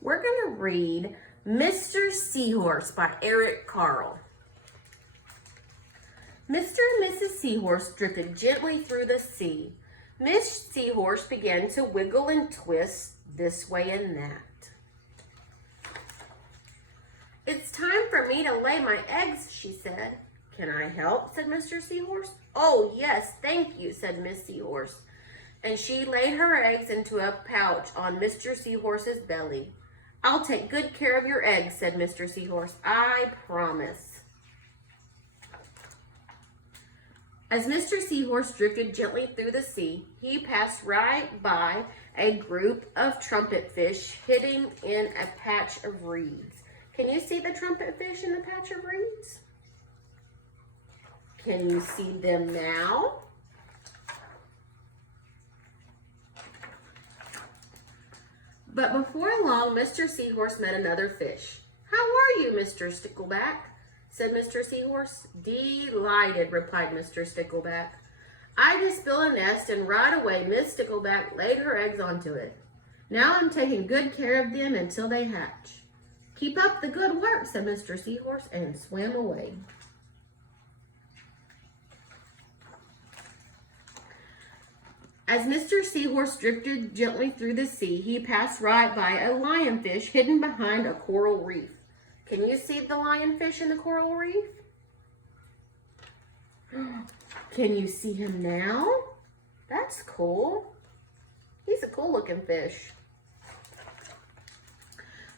We're going to read Mr. Seahorse by Carle. Mr. and Mrs. Seahorse drifted gently through the sea. Miss Seahorse began to wiggle and twist this way and that. "It's time for me to lay my eggs," she said. "Can I help?" said Mr. Seahorse. "Oh, yes, thank you," said Miss Seahorse. And she laid her eggs into a pouch on Mr. Seahorse's belly. "I'll take good care of your eggs," said Mr. Seahorse. "I promise." As Mr. Seahorse drifted gently through the sea, he passed right by a group of trumpet fish hidden in a patch of reeds. Can you see the trumpet fish in the patch of reeds? Can you see them now? But before long, Mr. Seahorse met another fish. "How are you, Mr. Stickleback?" said Mr. Seahorse. "Delighted," replied Mr. Stickleback. "I just built a nest, and right away Miss Stickleback laid her eggs onto it. Now I'm taking good care of them until they hatch." "Keep up the good work," said Mr. Seahorse, and swam away. As Mr. Seahorse drifted gently through the sea, he passed right by a lionfish hidden behind a coral reef. Can you see the lionfish in the coral reef? Can you see him now? That's cool. He's a cool looking fish.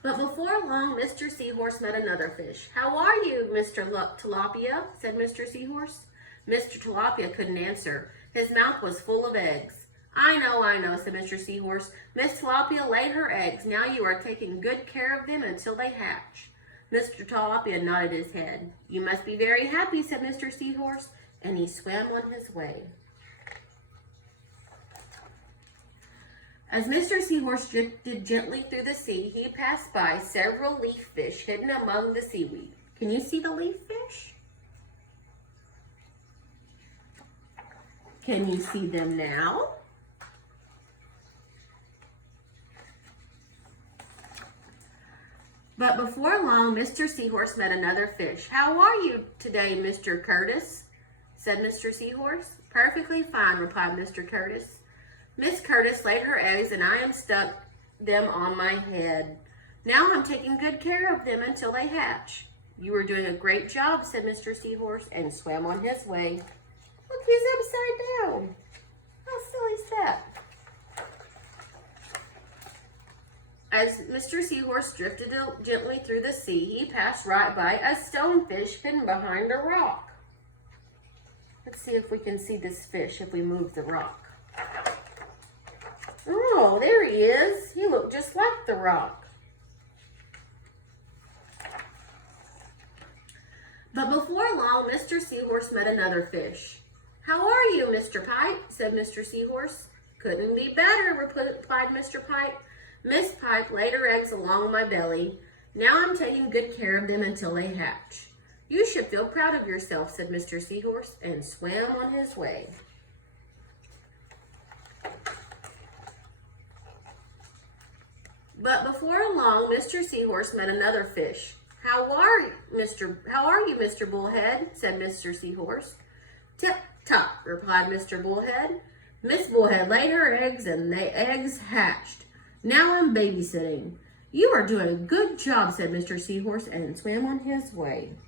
But before long, Mr. Seahorse met another fish. "How are you, Mr. Tilapia?" said Mr. Seahorse. Mr. Tilapia couldn't answer. His mouth was full of eggs. I know," said Mr. Seahorse. "Miss Tilapia laid her eggs. Now you are taking good care of them until they hatch." Mr. Tilapia nodded his head. "You must be very happy," said Mr. Seahorse, and he swam on his way. As Mr. Seahorse drifted gently through the sea, he passed by several leaf fish hidden among the seaweed. Can you see the leaf fish? Can you see them now? But before long, Mr. Seahorse met another fish. "How are you today, Mr. Curtis?" said Mr. Seahorse. "Perfectly fine," replied Mr. Curtis. "Miss Curtis laid her eggs, and I am stuck them on my head. Now I'm taking good care of them until they hatch." "You are doing a great job," said Mr. Seahorse, and swam on his way. Look, he's upside down. How silly is that? As Mr. Seahorse drifted gently through the sea, he passed right by a stonefish hidden behind a rock. Let's see if we can see this fish if we move the rock. Oh, there he is. He looked just like the rock. But before long, Mr. Seahorse met another fish. "How are you, Mr. Pipe?" said Mr. Seahorse. "Couldn't be better," replied Mr. Pipe. "Miss Pipe laid her eggs along my belly. Now I'm taking good care of them until they hatch." "You should feel proud of yourself," said Mr. Seahorse, and swam on his way. But before long, Mr. Seahorse met another fish. How are you, Mr. Bullhead?" said Mr. Seahorse. "Tip-top," replied Mr. Bullhead. "Miss Bullhead laid her eggs, and the eggs hatched. Now I'm babysitting." "You are doing a good job," said Mr. Seahorse, and swam on his way.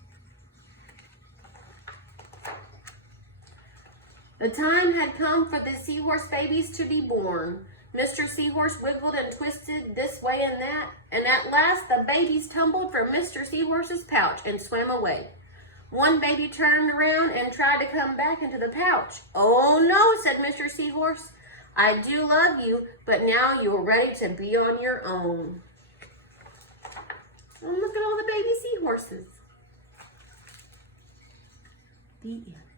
The time had come for the seahorse babies to be born. Mr. Seahorse wiggled and twisted this way and that, and at last the babies tumbled from Mr. Seahorse's pouch and swam away. One baby turned around and tried to come back into the pouch. "Oh no," said Mr. Seahorse. "I do love you, but now you are ready to be on your own." And look at all the baby seahorses. The end.